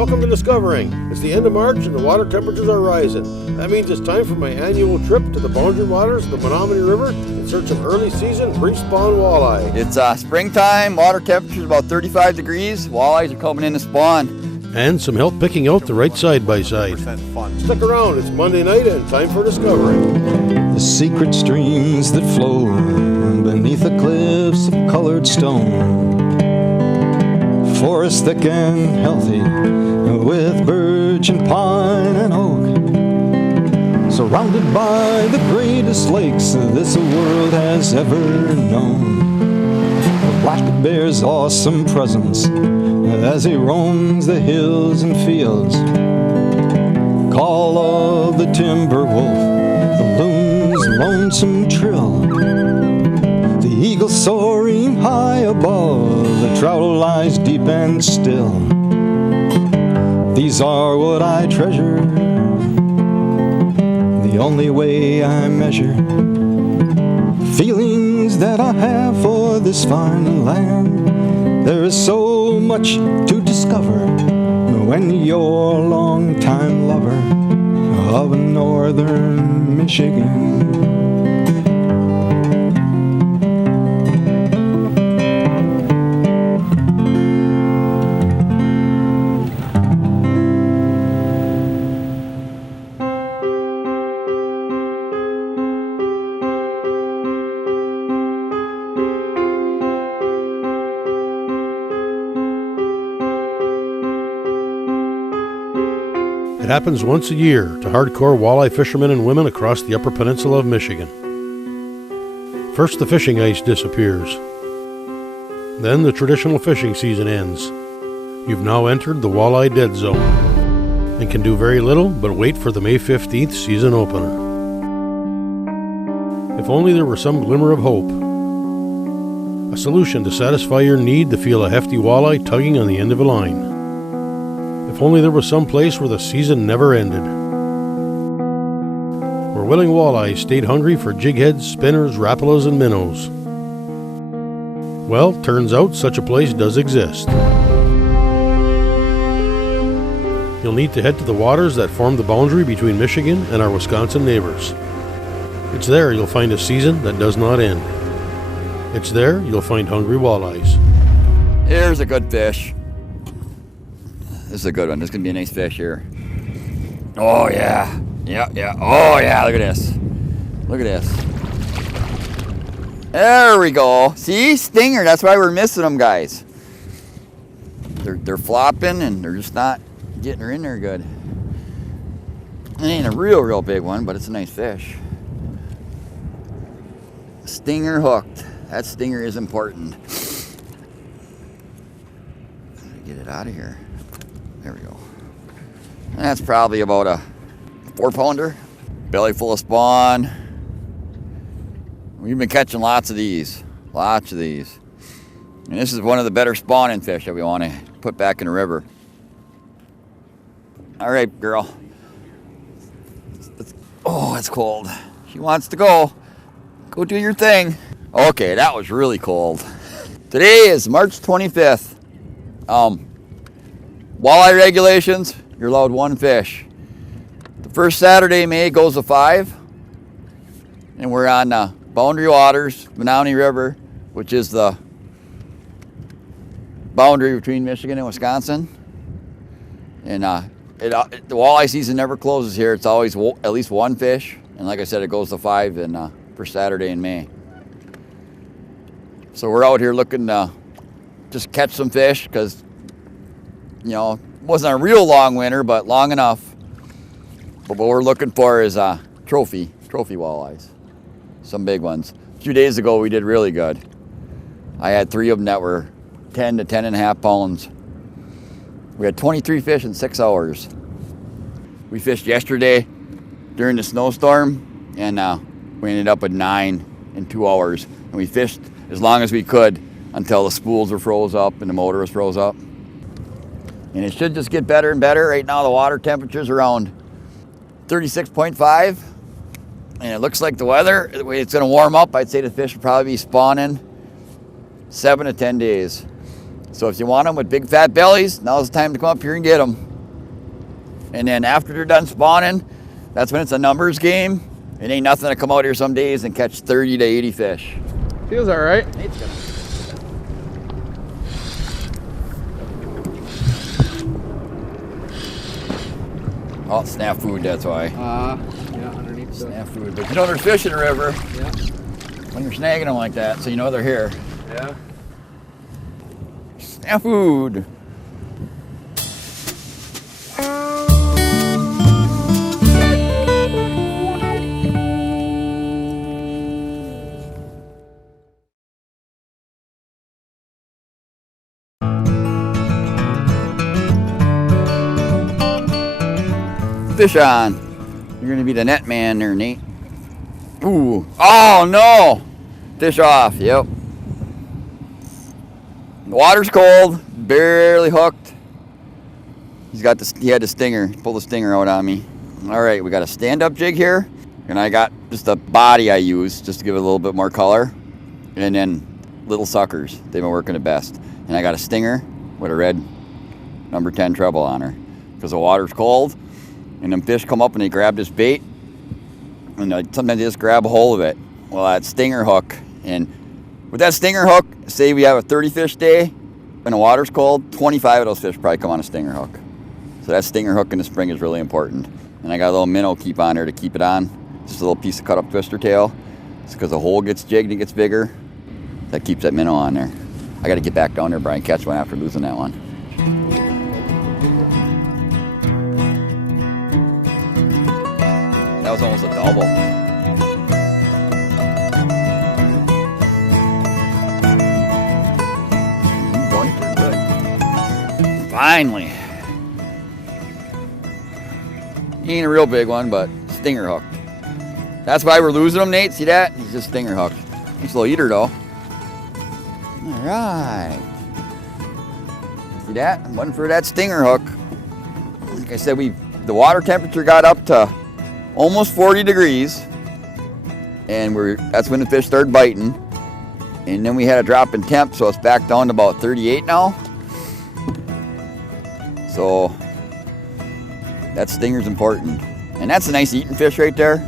Welcome to Discovering. It's the end of March and the water temperatures are rising. That means it's time for my annual trip to the boundary waters of the Menominee River in search of early season pre-spawn walleye. It's springtime, water temperatures about 35 degrees. Walleyes are coming in to spawn. And some help picking out the right side-by-side. Stick around, it's Monday night and time for Discovering. The secret streams that flow beneath the cliffs of colored stone. Forest thick and healthy with birch and pine and oak. Surrounded by the greatest lakes this world has ever known. The black bear's awesome presence as he roams the hills and fields. Call of the timber wolf, the loon's lonesome trill. The eagle soaring high above, the trout lies deep and still. These are what I treasure, the only way I measure feelings that I have for this fine land. There is so much to discover when you're a long-time lover of northern Michigan. It happens once a year to hardcore walleye fishermen and women across the Upper Peninsula of Michigan. First, the fishing ice disappears. Then the traditional fishing season ends. You've now entered the walleye dead zone and can do very little but wait for the May 15th season opener. If only there were some glimmer of hope. A solution to satisfy your need to feel a hefty walleye tugging on the end of a line. If only there was some place where the season never ended. Where willing walleyes stayed hungry for jigheads, spinners, rapalas, and minnows. Well, turns out such a place does exist. You'll need to head to the waters that form the boundary between Michigan and our Wisconsin neighbors. It's there you'll find a season that does not end. It's there you'll find hungry walleyes. Here's a good fish. This is a good one. This is going to be a nice fish here. Oh, yeah. Yeah. Oh, yeah. Look at this. Look at this. There we go. See? Stinger. That's why we're missing them, guys. They're flopping, and they're just not getting her in there good. It ain't a real big one, but it's a nice fish. Stinger hooked. That stinger is important. Get it out of here. There we go. And that's probably about a 4-pounder. Belly full of spawn. We've been catching lots of these. Lots of these. And this is one of the better spawning fish that we want to put back in the river. All right, girl. Oh, it's cold. She wants to go. Go do your thing. Okay, that was really cold. Today is March 25th. Walleye regulations, you're allowed one fish. The first Saturday in May goes to 5. And we're on boundary waters, Menominee River, which is the boundary between Michigan and Wisconsin. And the walleye season never closes here. It's always at least one fish. And like I said, it goes to 5 in first Saturday in May. So we're out here looking to just catch some fish because, you know, it wasn't a real long winter, but long enough. But what we're looking for is trophy walleyes, some big ones. A few days ago, we did really good. I had 3 of them that were 10 to 10.5 pounds. We had 23 fish in 6 hours. We fished yesterday during the snowstorm, and we ended up with 9 in 2 hours. And we fished as long as we could until the spools were froze up and the motor was froze up. And it should just get better and better. Right now the water temperature's around 36.5. And it looks like the weather, the way it's going to warm up, I'd say the fish will probably be spawning 7 to 10 days. So if you want them with big fat bellies, now's the time to come up here and get them. And then after they're done spawning, that's when it's a numbers game. It ain't nothing to come out here some days and catch 30 to 80 fish. Feels all right. Oh, snap food, that's why. Yeah, underneath the... Snap food. But you know there's fish in the river Yeah. when you're snagging them like that, so you know they're here. Yeah. Snap food. Fish on. You're gonna be the net man there, Nate. Ooh. Oh no! Fish off. Yep. The water's cold. Barely hooked. He had the stinger. He pulled the stinger out on me. All right, we got a stand-up jig here, and I got just a body I use just to give it a little bit more color, and then little suckers. They've been working the best. And I got a stinger with a red number 10 treble on her because the water's cold. And them fish come up and they grab this bait, and sometimes they just grab a hold of it. Well, that stinger hook, and with that stinger hook, say we have a 30 fish day and the water's cold, 25 of those fish probably come on a stinger hook. So that stinger hook in the spring is really important. And I got a little minnow keep on there to keep it on, just a little piece of cut up twister tail. It's because the hole gets jigged and gets bigger. That keeps that minnow on there. I got to get back down there, Brian, catch one after losing that one. That was almost a double. Finally. He ain't a real big one, but stinger hooked. That's why we're losing him, Nate. See that? He's just stinger hooked. He's a little eater though. All right. See that? I'm waiting for that stinger hook. Like I said, the water temperature got up to almost 40 degrees, and that's when the fish started biting. And then we had a drop in temp, so it's back down to about 38 now. So that stinger's important. And that's a nice eating fish right there.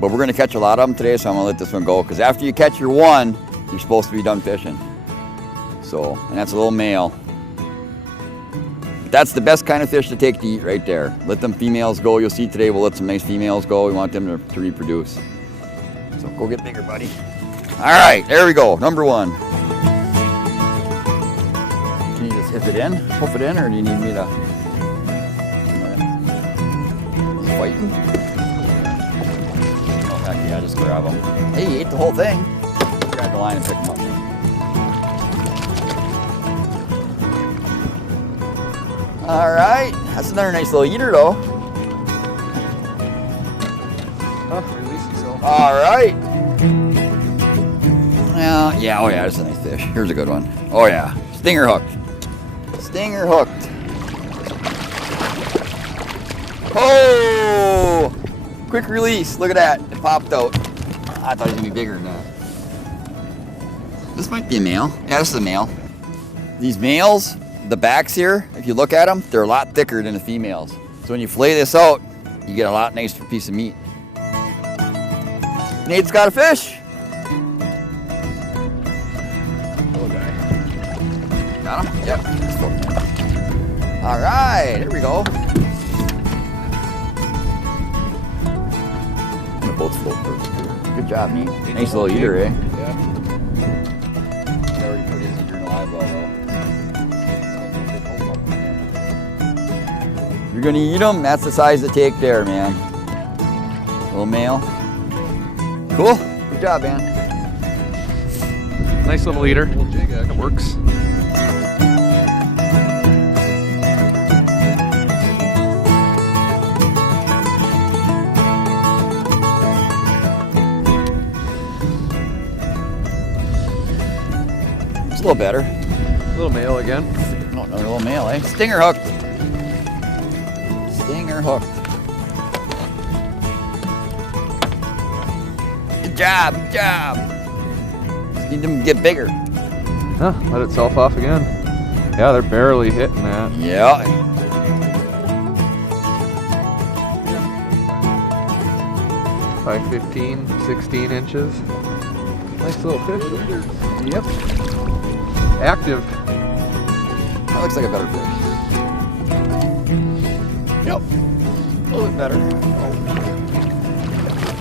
But we're gonna catch a lot of them today, so I'm gonna let this one go, because after you catch your one, you're supposed to be done fishing. So, and that's a little male. That's the best kind of fish to take to eat right there. Let them females go. You'll see today we'll let some nice females go. We want them to reproduce. So go get bigger, buddy. All right, there we go, number one. Can you just hoof it in, or do you need me to? He's fighting. Oh heck yeah, just grab him. Hey, he ate the whole thing. Grab the line and pick him up. All right, that's another nice little eater though. Oh, release yourself. All right. Well, yeah, oh yeah, that's a nice fish. Here's a good one. Oh yeah, stinger hooked. Stinger hooked. Oh! Quick release, look at that, it popped out. I thought he was gonna be bigger than that. This might be a male. Yeah, this is a male. These males, the backs here, if you look at them, they're a lot thicker than the females. So when you fillet this out, you get a lot nicer piece of meat. Nate's got a fish. Little guy. Got him? Yep. All right, here we go. And the boat's full. Good job, Nate. Nice little eater, eh? Yeah. He already put his eater in the live well, though. You're gonna eat them? That's the size to take there, man. Little male. Cool. Good job, man. Nice little eater. Little jig, it works. It's a little better. Little male again. No, another little male, eh? Stinger hooked. Stinger hooked. Good job, good job. Just need them to get bigger. Huh, let itself off again. Yeah, they're barely hitting that. Yeah. Probably 15, 16 inches. Nice little fish. Yep. Active. That looks like a better fish. Yep. A little bit better.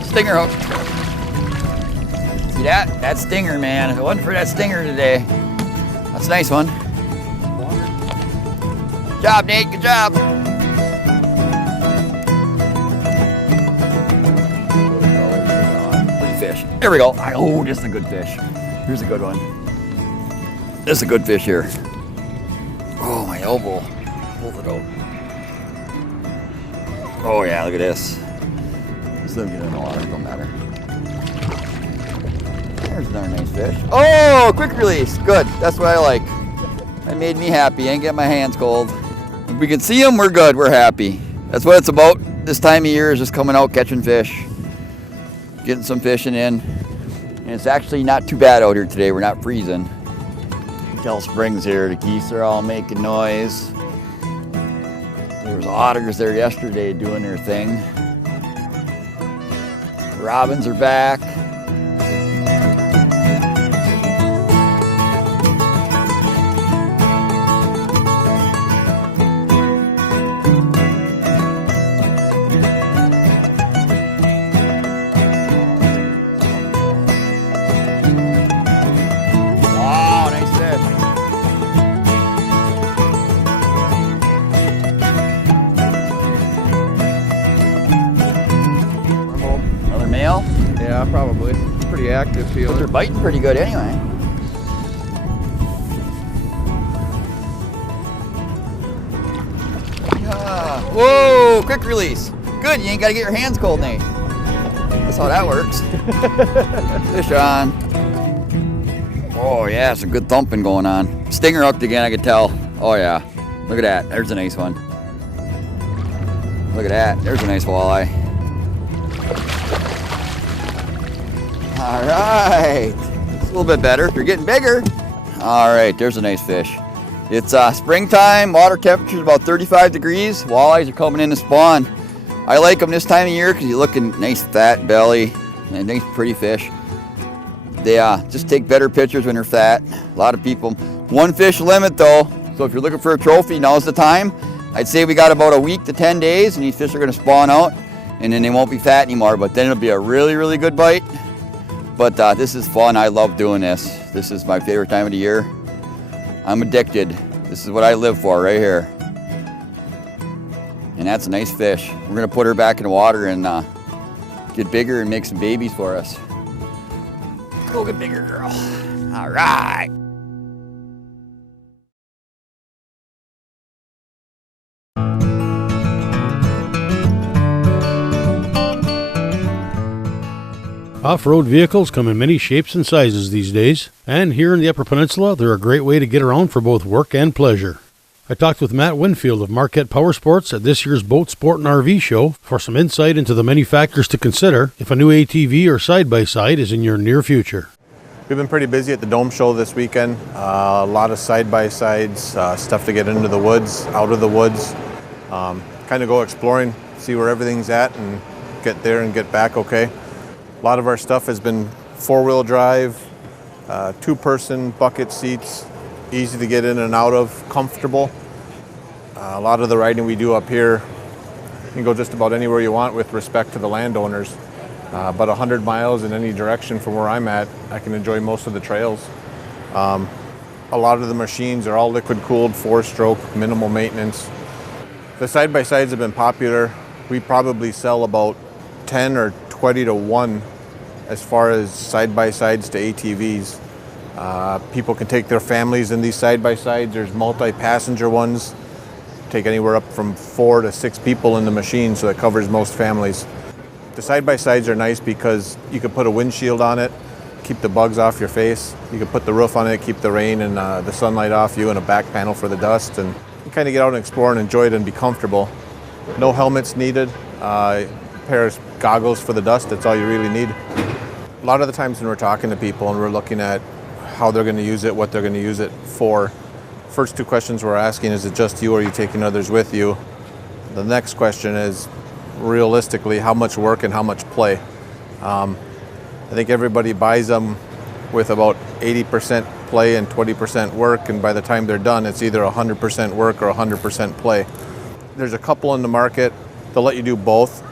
Stinger hook. See that? That stinger, man. If it wasn't for that stinger today, that's a nice one. Good job, Nate. Good job. Fish. There we go. Oh, this is a good fish. Here's a good one. This is a good fish here. Oh, my elbow. Hold it out. Oh, yeah, look at this. Just let me get in the water. It don't matter. There's another nice fish. Oh, quick release. Good. That's what I like. That made me happy. Ain't get my hands cold. If we can see them, we're good. We're happy. That's what it's about this time of year, is just coming out catching fish. Getting some fishing in. And it's actually not too bad out here today. We're not freezing. Tell Springs here, the geese are all making noise. There was otters there yesterday doing their thing. Robins are back. Yeah, probably. Pretty active But feeling. they're biting pretty good anyway. Whoa, quick release. Good, you ain't got to get your hands cold, Nate. That's how that works. Fish on. Oh yeah, some good thumping going on. Stinger hooked again, I could tell. Oh yeah, look at that. There's a nice one. Look at that. There's a nice walleye. All right, it's a little bit better. You're getting bigger. All right, there's a nice fish. It's springtime. Water temperature is about 35 degrees. Walleyes are coming in to spawn. I like them this time of year because you're looking nice fat belly and nice pretty fish. They just take better pictures when they're fat. A lot of people. One fish limit though, so if you're looking for a trophy, now's the time. I'd say we got about a week to 10 days and these fish are gonna spawn out and then they won't be fat anymore, but then it'll be a really, really good bite. But this is fun. I love doing this. This is my favorite time of the year. I'm addicted. This is what I live for right here. And that's a nice fish. We're gonna put her back in the water and get bigger and make some babies for us. Go get bigger, girl. All right. Off-road vehicles come in many shapes and sizes these days, and here in the Upper Peninsula, they're a great way to get around for both work and pleasure. I talked with Matt Winfield of Marquette Powersports at this year's Boat, Sport, and RV show for some insight into the many factors to consider if a new ATV or side-by-side is in your near future. We've been pretty busy at the Dome Show this weekend. A lot of side-by-sides, stuff to get into the woods, out of the woods, kind of go exploring, see where everything's at, and get there and get back okay. A lot of our stuff has been four-wheel drive, two-person bucket seats, easy to get in and out of, comfortable. A lot of the riding we do up here, you can go just about anywhere you want with respect to the landowners. About 100 miles in any direction from where I'm at, I can enjoy most of the trails. A lot of the machines are all liquid-cooled, four-stroke, minimal maintenance. The side-by-sides have been popular. We probably sell about 10 or 20 to 1 as far as side-by-sides to ATVs. People can take their families in these side-by-sides. There's multi-passenger ones. Take anywhere up from 4 to 6 people in the machine, so that covers most families. The side-by-sides are nice because you can put a windshield on it, keep the bugs off your face. You can put the roof on it, keep the rain and the sunlight off you, and a back panel for the dust. And you kind of get out and explore and enjoy it and be comfortable. No helmets needed. A pair of goggles for the dust, that's all you really need. A lot of the times when we're talking to people and we're looking at how they're going to use it, what they're going to use it for, first two questions we're asking, is it just you or are you taking others with you? The next question is, realistically, how much work and how much play? I think everybody buys them with about 80% play and 20% work, and by the time they're done, it's either 100% work or 100% play. There's a couple in the market that'll let you do both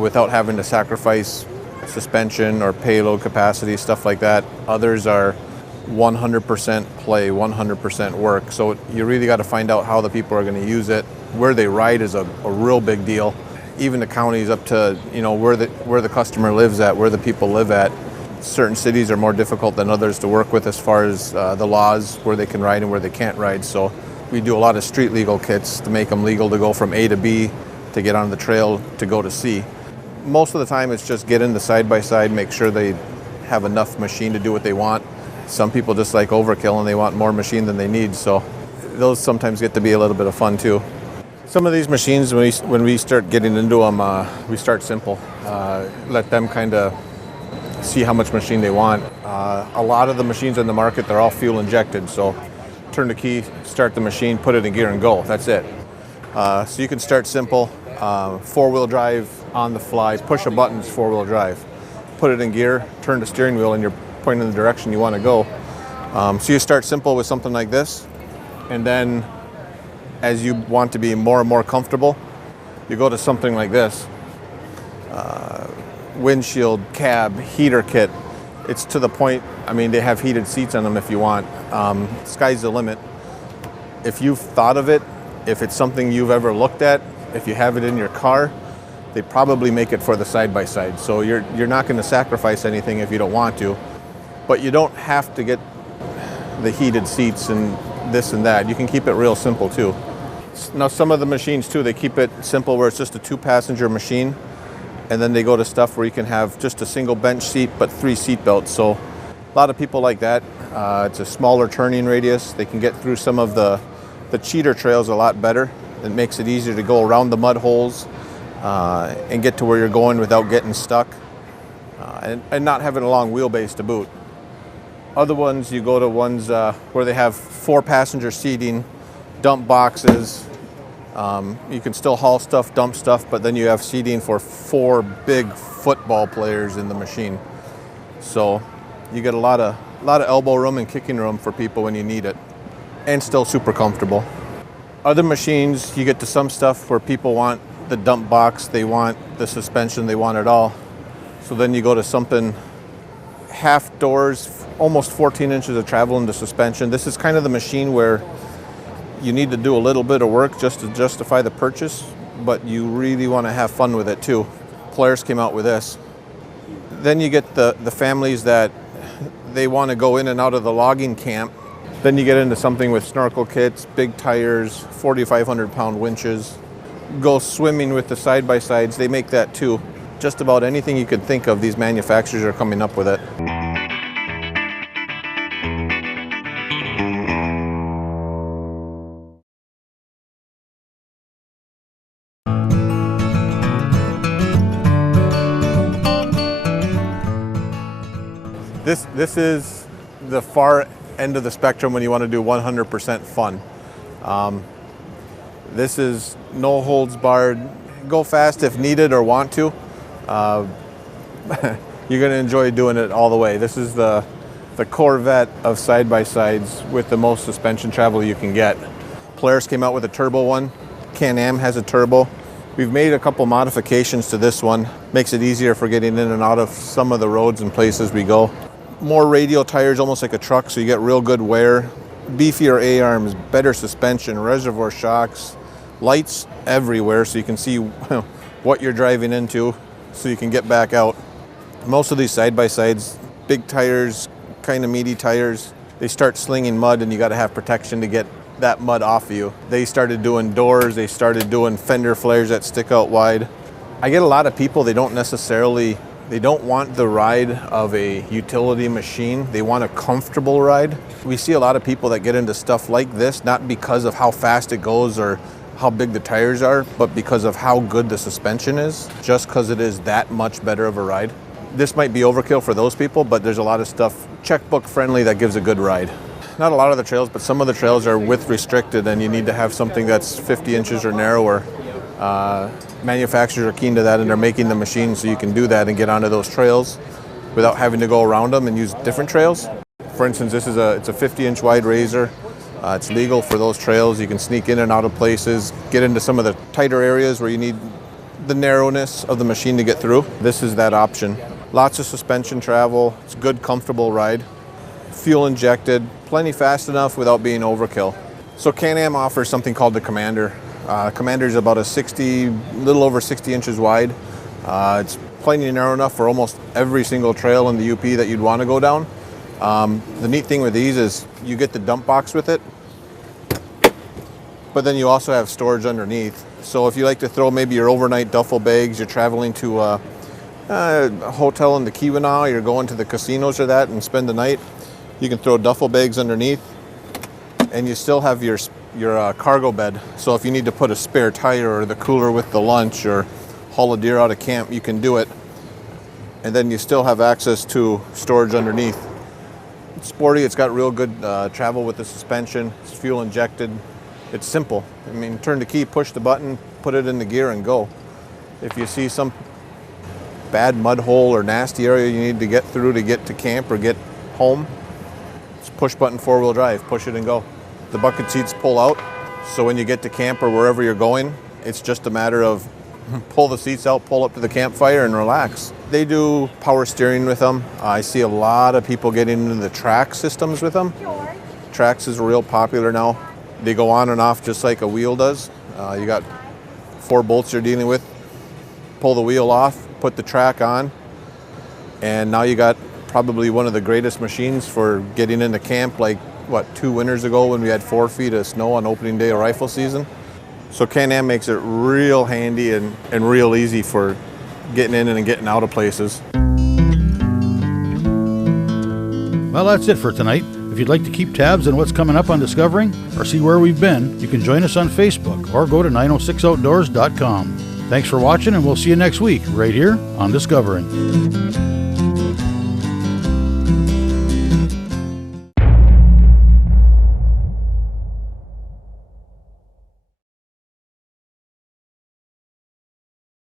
without having to sacrifice suspension or payload capacity, stuff like that. Others are 100% play, 100% work. So you really got to find out how the people are going to use it. Where they ride is a real big deal. Even the counties up to, you know, where the customer lives at, where the people live at. Certain cities are more difficult than others to work with as far as the laws, where they can ride and where they can't ride. So we do a lot of street legal kits to make them legal to go from A to B, to get on the trail, to go to C. Most of the time it's just get in the side-by-side, make sure they have enough machine to do what they want. Some people just like overkill and they want more machine than they need, so those sometimes get to be a little bit of fun too. Some of these machines, when we start getting into them, we start simple. Let them kind of see how much machine they want. A lot of the machines in the market, they're all fuel injected, so turn the key, start the machine, put it in gear and go, that's it. So you can start simple, four-wheel drive on the fly, push a button, it's four-wheel drive. Put it in gear, turn the steering wheel and you're pointing in the direction you want to go. So you start simple with something like this, and then as you want to be more and more comfortable, you go to something like this. Windshield, cab, heater kit. It's to the point, I mean, they have heated seats on them if you want. Sky's the limit. If you've thought of it, if it's something you've ever looked at, if you have it in your car, they probably make it for the side-by-side. So you're not going to sacrifice anything if you don't want to, but you don't have to get the heated seats and this and that. You can keep it real simple too. Now some of the machines too, they keep it simple where it's just a 2-passenger machine, and then they go to stuff where you can have just a single bench seat but 3 seat belts. So a lot of people like that. It's a smaller turning radius. They can get through some of the cheater trails a lot better. It makes it easier to go around the mud holes and get to where you're going without getting stuck and not having a long wheelbase to boot. Other ones, you go to ones where they have 4-passenger seating, dump boxes. You can still haul stuff, dump stuff, but then you have seating for 4 big football players in the machine. So you get a lot of elbow room and kicking room for people when you need it, and still super comfortable. Other machines, you get to some stuff where people want the dump box, they want the suspension, they want it all. So then you go to something half doors, almost 14 inches of travel into suspension. This is kind of the machine where you need to do a little bit of work just to justify the purchase, but you really want to have fun with it too. Polaris came out with this. Then you get the families that they want to go in and out of the logging camp. Then you get into something with snorkel kits, big tires, 4,500 pound winches. Go swimming with the side-by-sides, they make that too. Just about anything you could think of, these manufacturers are coming up with it. This is the far end of the spectrum when you want to do 100% fun. This is no holds barred. Go fast if needed or want to. You're going to enjoy doing it all the way. This is the Corvette of side-by-sides with the most suspension travel you can get. Polaris came out with a turbo one. Can-Am has a turbo. We've made a couple modifications to this one. Makes it easier for getting in and out of some of the roads and places we go. More radial tires, almost like a truck, so you get real good wear. Beefier A-arms, better suspension, reservoir shocks, lights everywhere so you can see what you're driving into so you can get back out. Most of these side-by-sides, big tires, kind of meaty tires, they start slinging mud and you got to have protection to get that mud off of you. They started doing doors, they started doing fender flares that stick out wide. I get a lot of people, they don't want the ride of a utility machine. They want a comfortable ride. We see a lot of people that get into stuff like this, not because of how fast it goes or how big the tires are, but because of how good the suspension is, just because it is that much better of a ride. This might be overkill for those people, but there's a lot of stuff checkbook friendly that gives a good ride. Not a lot of the trails, but some of the trails are width restricted and you need to have something that's 50 inches or narrower. Manufacturers are keen to that, and they're making the machines so you can do that and get onto those trails without having to go around them and use different trails. For instance, it's a 50-inch wide razor. It's legal for those trails. You can sneak in and out of places, get into some of the tighter areas where you need the narrowness of the machine to get through. This is that option. Lots of suspension travel. It's a good, comfortable ride. Fuel injected, plenty fast enough without being overkill. So Can-Am offers something called the Commander. Commander is about a little over 60 inches wide. It's plenty narrow enough for almost every single trail in the UP that you'd want to go down. The neat thing with these is you get the dump box with it, but then you also have storage underneath. So if you like to throw maybe your overnight duffel bags, you're traveling to a hotel in the Keweenaw, you're going to the casinos or that and spend the night, you can throw duffel bags underneath, and you still have your cargo bed. So if you need to put a spare tire or the cooler with the lunch or haul a deer out of camp, you can do it. And then you still have access to storage underneath. It's sporty, it's got real good travel with the suspension, it's fuel injected, it's simple. I mean, turn the key, push the button, put it in the gear and go. If you see some bad mud hole or nasty area you need to get through to get to camp or get home, just push button 4-wheel drive, push it and go. The bucket seats pull out, so when you get to camp or wherever you're going, it's just a matter of pull the seats out, pull up to the campfire and relax. They do power steering with them. I see a lot of people getting into the track systems with them. Trax is real popular now. They go on and off just like a wheel does. You got 4 bolts you're dealing with, pull the wheel off, put the track on, and now you got probably one of the greatest machines for getting into camp, like 2 winters ago when we had 4 feet of snow on opening day of rifle season. So Can-Am makes it real handy and real easy for getting in and getting out of places. Well, that's it for tonight. If you'd like to keep tabs on what's coming up on Discovering or see where we've been, you can join us on Facebook or go to 906outdoors.com. Thanks for watching, and we'll see you next week right here on Discovering.